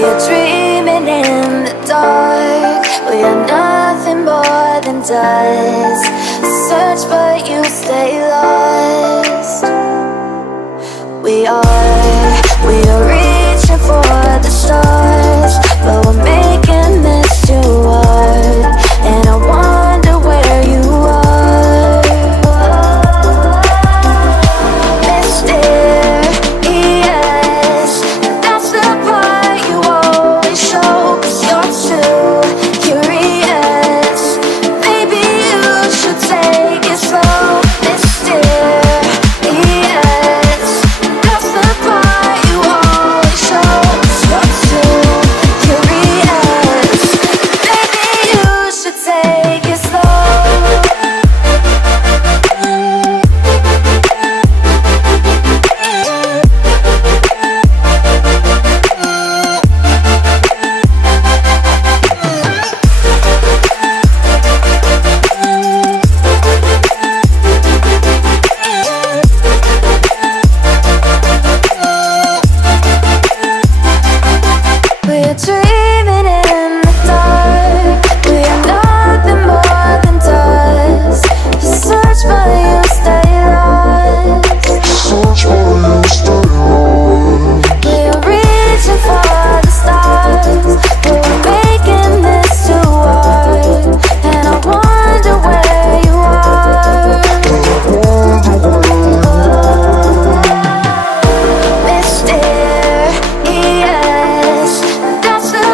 We are dreaming in the dark. We are nothing more than dust. Search but you stay lost. We are reaching for the stars, but we're making this too hard. And I wonder where you are. Mysterious, that's the part you always show. 'Cause you're too curious. Maybe you should take it slow. Mysterious, that's the part you always show. 'Cause you're too curious. Maybe you should take it slow. We're dreaming in the dark. We are nothing more than dust. You search but you stay lost. We are reaching for the stars, but we're making this too hard. And I wonder where you are. Mysterious, that's the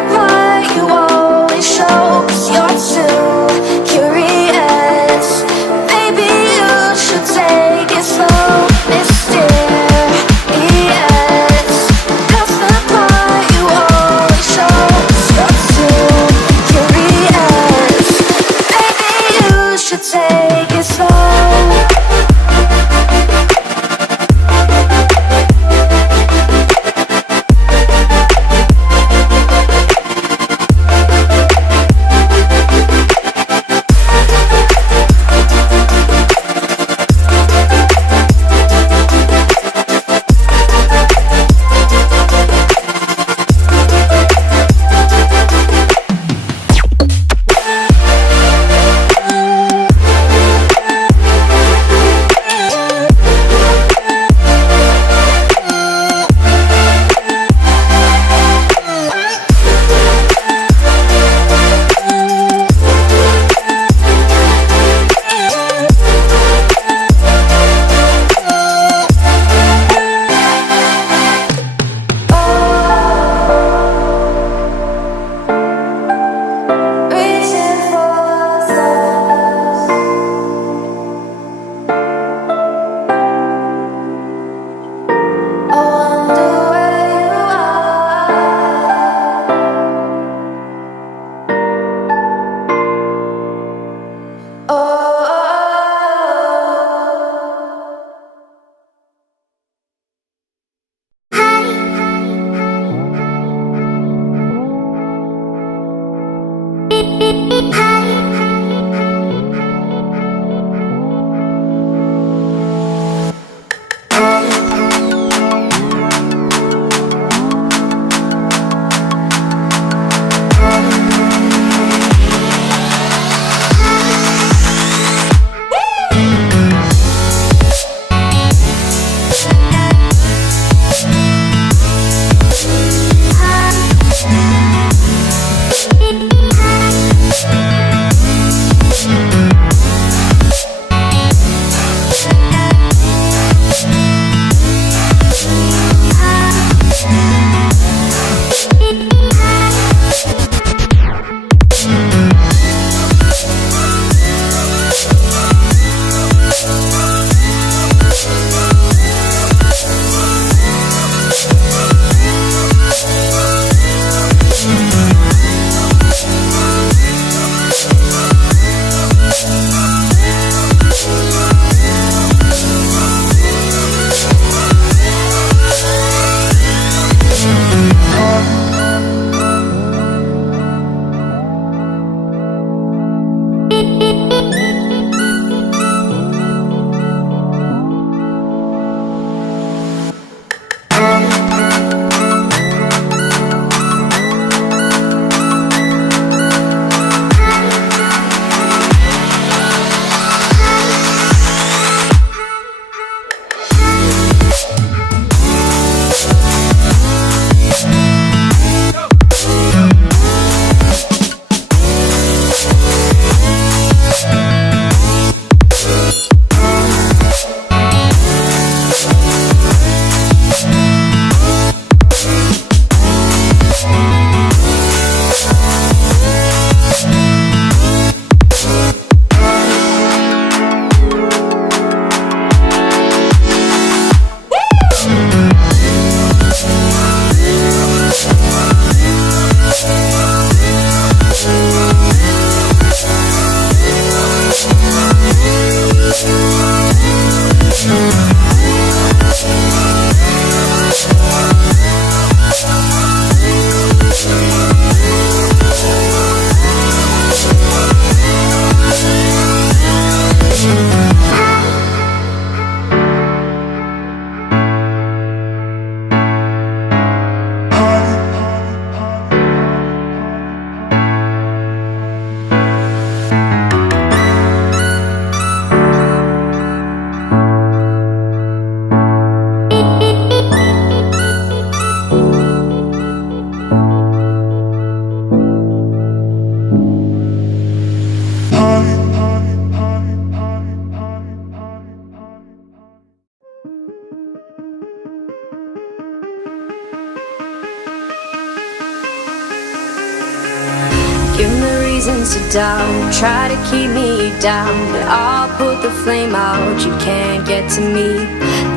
Give me reasons to doubt, try to keep me down, but I'll put the flame out, you can't get to me.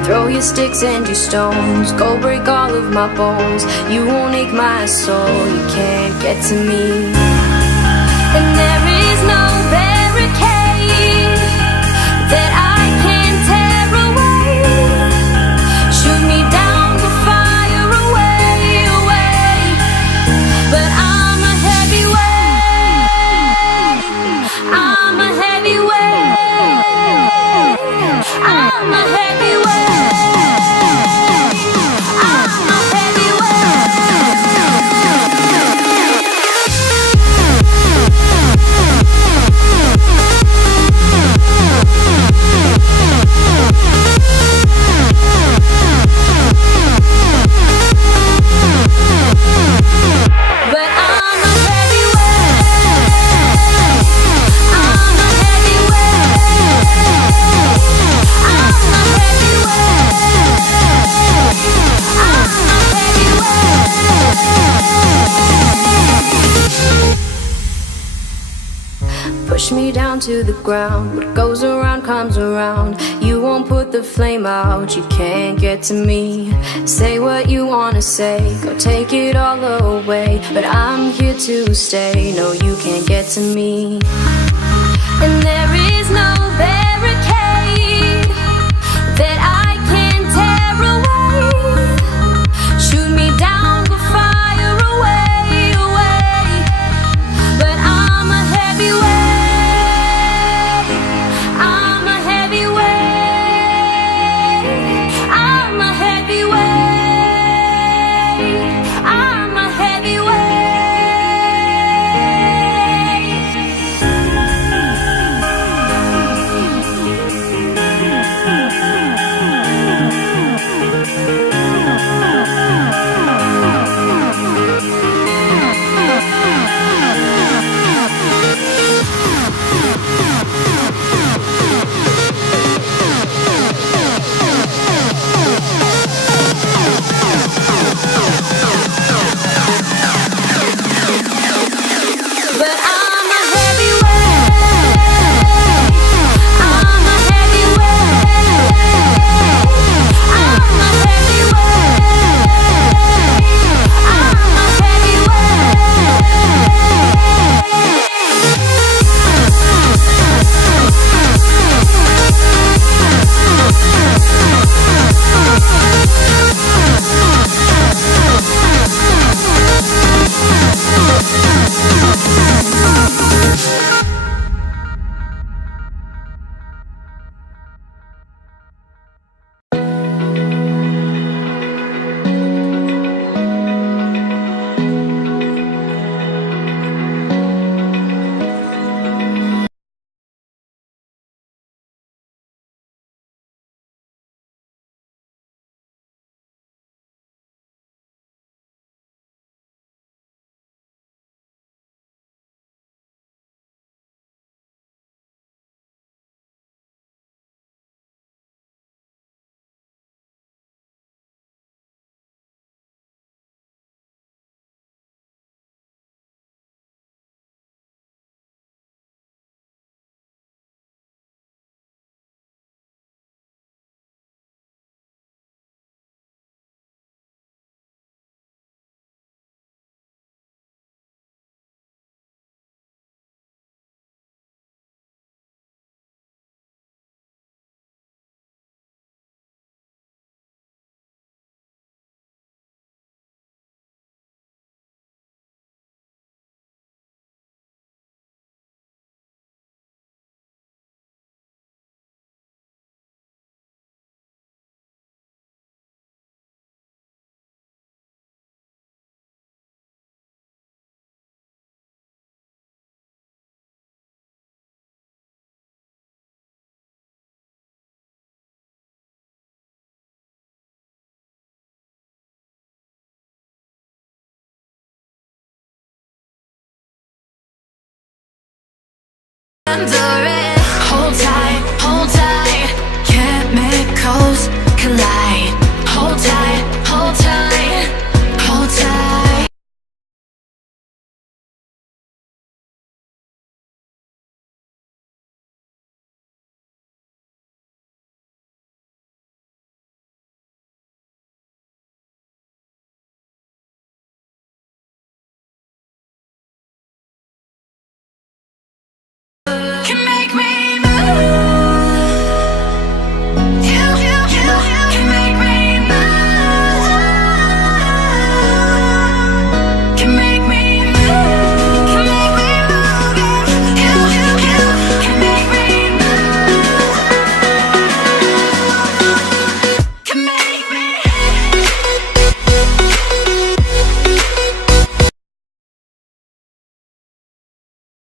Throw your sticks and your stones, go break all of my bones. You won't ache my soul, you can't get to me. And there is no barricade that I can tear away. Shoot me down, go fire away, away. But I'm a heavyweight, I'm a heavyweight, I'm a heavyweight. Push me down to the ground, what goes around comes around. You won't put the flame out, you can't get to me. Say what you wanna say, go take it all away, but I'm here to stay, no you can't get to me. And there is no barricade that I can tear away. Shoot me down, go fire away, away. But I'm a heavyweight, I'm a heavyweight, I'm a heavyweight, I'm a heavyweight. Under